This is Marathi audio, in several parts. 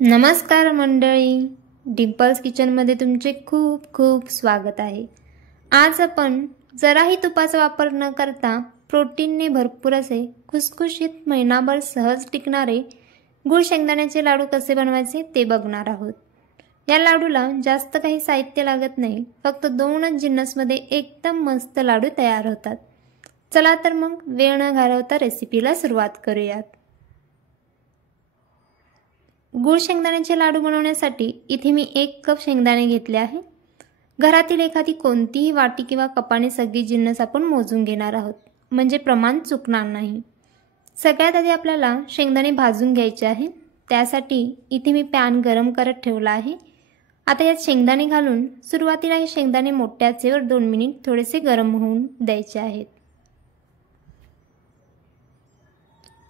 नमस्कार मंडळी, डिम्पल्स किचनमध्ये तुमचे खूप खूप स्वागत आहे। आज आपण जराही तुपाचा वापर न करता प्रोटीनने भरपूर असे खुसखुशीत महिनाभर सहज टिकणारे गुळ शेंगदाण्याचे लाडू कसे बनवायचे ते बघणार आहोत। या लाडूला जास्त काही साहित्य लागत नाही, फक्त 2च जिन्नसमध्ये एकदम मस्त लाडू तयार होतात। चला तर मग वेळ न घालवता रेसिपीला सुरुवात करूयात। गुळ शेंगदाण्याचे लाडू बनवण्यासाठी इथे मी 1 कप शेंगदाणे घेतले आहे। घरातील एखादी कोणतीही वाटी किंवा कपाने सगळी जिन्नस आपण मोजून घेणार आहोत, म्हणजे प्रमाण चुकणार नाही। सगळ्यात आधी आपल्याला शेंगदाणे भाजून घ्यायचे आहे। त्यासाठी इथे मी पॅन गरम करत ठेवला आहे। आता यात शेंगदाणे घालून सुरुवातीला हे शेंगदाणे मोठ्या आचेवर 2 मिनिट थोडेसे गरम होऊन द्यायचे आहेत।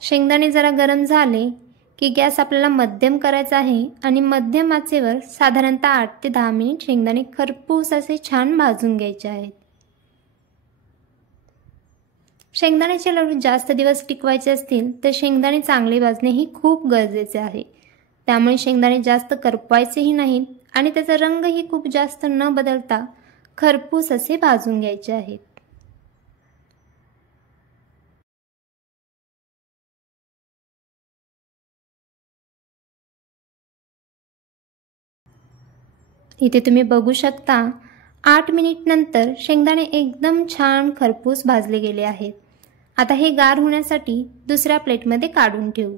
शेंगदाणे जरा गरम झाले की गॅस आपल्याला मध्यम करायचा आहे आणि मध्यम आचेवर साधारणतः 8 ते 10 मिनिट शेंगदाणे खरपूस असे छान भाजून घ्यायचे आहेत। शेंगदाण्याचे लाडू जास्त दिवस टिकवायचे असतील तर शेंगदाणे चांगले भाजणे ही खूप गरजेचे आहे। त्यामुळे शेंगदाणे जास्त करपवायचेही नाहीत आणि त्याचा रंगही खूप जास्त न बदलता खरपूस असे भाजून घ्यायचे आहेत। इथे तुम्ही बघू शकता 8 मिनिट नंतर शेंगदाणे एकदम छान खरपूस भाजले गेले आहेत। आता हे गार होण्यासाठी दुसऱ्या प्लेटमध्ये काढून ठेवू।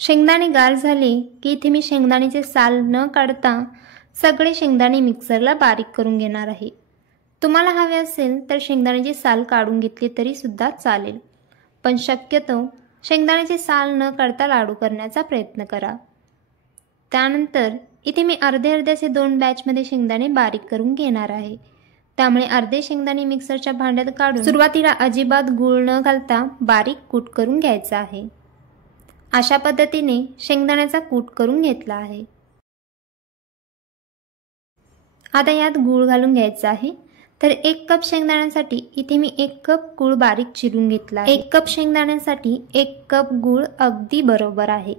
शेंगदाणे गार झाले की इथे मी शेंगदाण्याचे साल न काढता सगळे शेंगदाणे मिक्सरला बारीक करून घेणार आहे। तुम्हाला हवे असेल तर शेंगदाण्याचे साल काढून घेतले तरी सुद्धा चालेल, पण शक्यतो शेंगदाण्याचे साल न काढता लाडू करण्याचा प्रयत्न करा। त्यानंतर इथे मी अर्धे असे 2 बॅचमध्ये शेंगदाणे बारीक करून घेणार आहे। त्यामुळे अर्धे शेंगदाणे मिक्सरच्या भांड्यात काढून सुरुवातीला अजिबात गूळ न घालता बारीक कूट करून घ्यायचा आहे। अशा पद्धतीने शेंगदाण्याचा कूट करून घेतला आहे। आता यात गूळ घालून घ्यायचा आहे। तर 1 कप शेंगदाण्यासाठी इथे मी 1 कप गूळ बारीक चिरून घेतला आहे। 1 कप शेंगदाण्यासाठी 1 कप गूळ अगदी बरोबर आहे।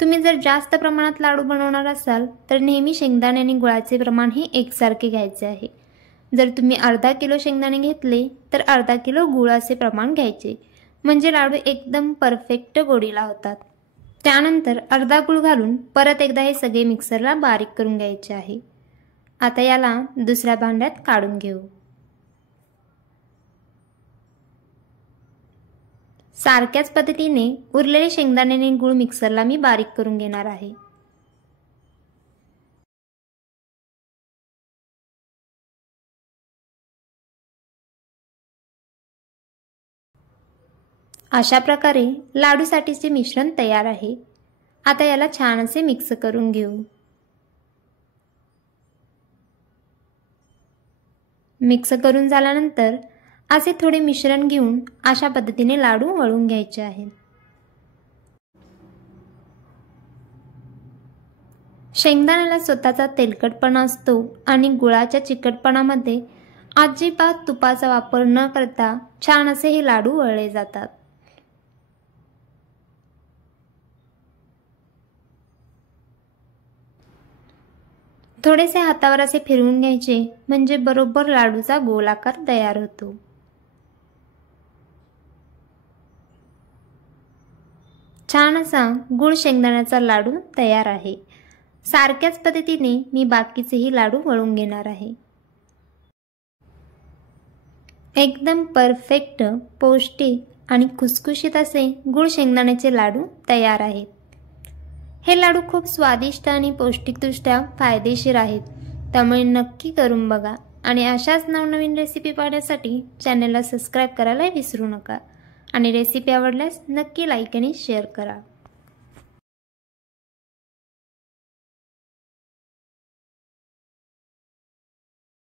तुम्ही जर जास्त प्रमाणात लाडू बनवणार असाल तर नेहमी शेंगदाणे आणि गुळाचे प्रमाण हे एकसारखे घ्यायचे आहे। जर तुम्ही अर्धा किलो शेंगदाणे घेतले तर अर्धा किलो गुळाचे प्रमाण घ्यायचे, म्हणजे लाडू एकदम परफेक्ट गोडीला होतात। त्यानंतर अर्धा गूळ घालून परत एकदा हे सगळे मिक्सरला बारीक करून घ्यायचे आहे। आता याला दुसऱ्या भांड्यात काढून घेऊ। सारख्याच पद्धतीने उरलेले शेंगदाणे आणि गूळ मिक्सरला मी बारीक करून घेणार आहे। अशा प्रकारे लाडूसाठीचे मिश्रण तयार आहे। आता याला छान असे मिक्स करून घेऊ। मिक्स करून झाल्यानंतर असे थोडे मिश्रण घेऊन अशा पद्धतीने लाडू वळून घ्यायचे आहेत। शेंगदाण्याला स्वतःचा तेलकटपणा असतो आणि गुळाच्या चिकटपणामध्ये अजिबात तुपाचा वापर न करता छान असे हे लाडू वळले जातात। थोडेसे हातावर असे फिरवून घ्यायचे, म्हणजे बरोबर लाडूचा गोल आकार तयार होतो। छान असा गुळ शेंगदाण्याचा लाडू तयार आहे। सारख्याच पद्धतीने मी बाकीचेही लाडू वळून घेणार आहे। एकदम परफेक्ट, पौष्टिक आणि खुसखुशीत असे गुळ शेंगदाण्याचे लाडू तयार आहेत। हे लाडू खूप स्वादिष्ट आणि पौष्टिकदृष्ट्या फायदेशीर आहेत, त्यामुळे नक्की करून बघा आणि अशाच नवनवीन रेसिपी पाहण्यासाठी चॅनलला सबस्क्राईब करायला विसरू नका आणि रेसिपी आवडल्यास नक्की लाईक आणि शेअर करा।